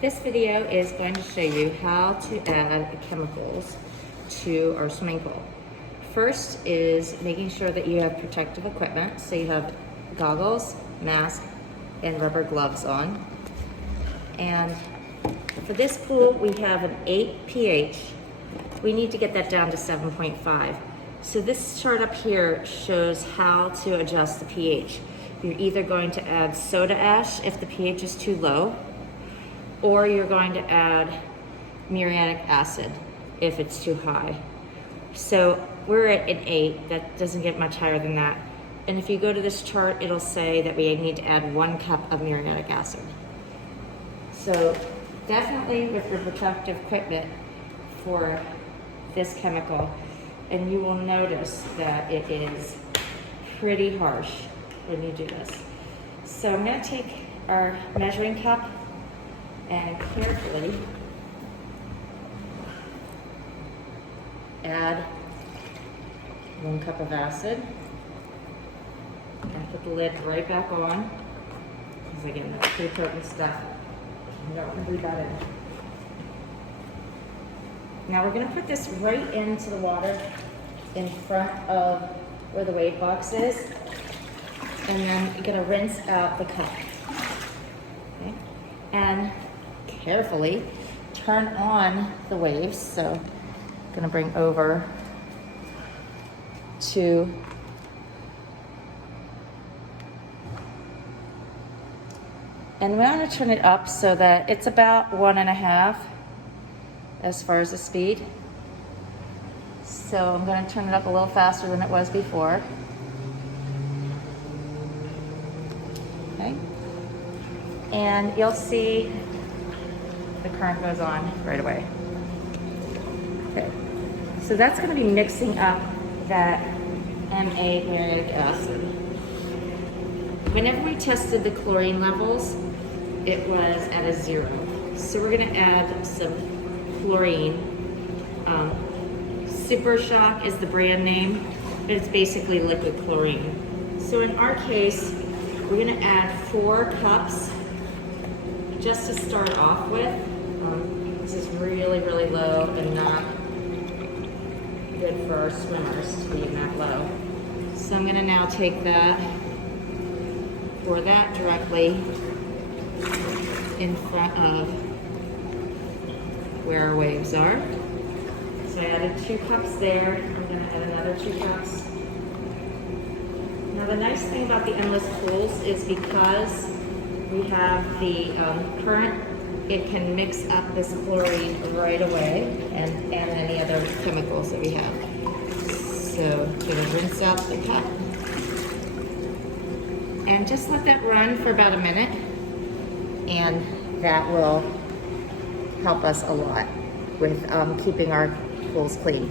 This video is going to show you how to add chemicals to our swimming pool. First is making sure that you have protective equipment, so you have goggles, mask, and rubber gloves on. And for this pool, we have an 8 pH. We need to get that down to 7.5. So this chart up here shows how to adjust the pH. You're either going to add soda ash if the pH is too low, or you're going to add muriatic acid if it's too high. So we're at an 8, that doesn't get much higher than that. And if you go to this chart, it'll say that we need to add 1 cup of muriatic acid. So definitely with your protective equipment for this chemical, and you will notice that it is pretty harsh when you do this. So I'm gonna take our measuring cup and carefully add 1 cup of acid and put the lid right back on, because again, that's pretty potent stuff. You don't want to leave that in. Now we're going to put this right into the water in front of where the wave box is, and then you're going to rinse out the cup. Okay? And carefully turn on the waves. So I'm going to bring over to and we want to turn it up so that it's about 1.5 as far as the speed. So I'm going to turn it up a little faster than it was before. Okay. And you'll see the current goes on right away. Okay. So that's going to be mixing up that MA muriatic acid. Whenever we tested the chlorine levels, it was at a 0. So we're going to add some chlorine. Super Shock is the brand name, but it's basically liquid chlorine. So in our case, we're going to add 4 cups just to start off with. This is really, really low and not good for our swimmers to be that low. So I'm going to now take that, pour that directly in front of where our waves are. So I added 2 cups there. I'm going to add another 2 cups. Now the nice thing about the endless pools is because we have the current, it can mix up this chlorine right away and any other chemicals that we have. So I'm going to rinse out the cup. And just let that run for about a minute, and that will help us a lot with keeping our pools clean.